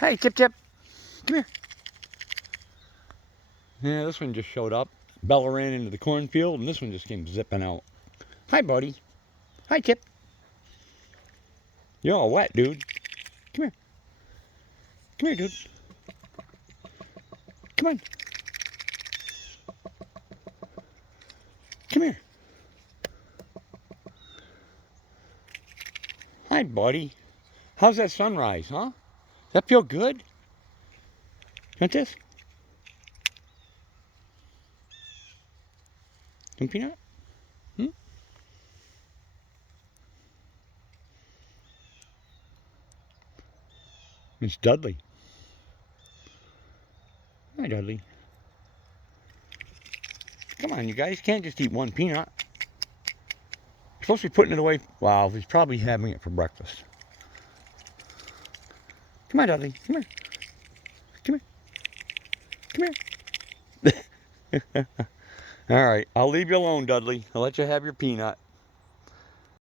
Hey, Tip Tip. Come here. Yeah, this one just showed up. Bella ran into the cornfield, and this one just came zipping out. Hi, buddy. Hi, Tip. You're all wet, dude. Come here. Come here, dude. Come on. Come here. Hi, buddy. How's that sunrise, huh? Does that feel good? Want this? Some peanut? Hmm? It's Dudley. Hi, Dudley. Come on, you guys. Can't just eat one peanut. You're supposed to be putting it away. Wow, he's probably having it for breakfast. Come on, Dudley. Come here. Come here. Come here. All right. I'll leave you alone, Dudley. I'll let you have your peanut.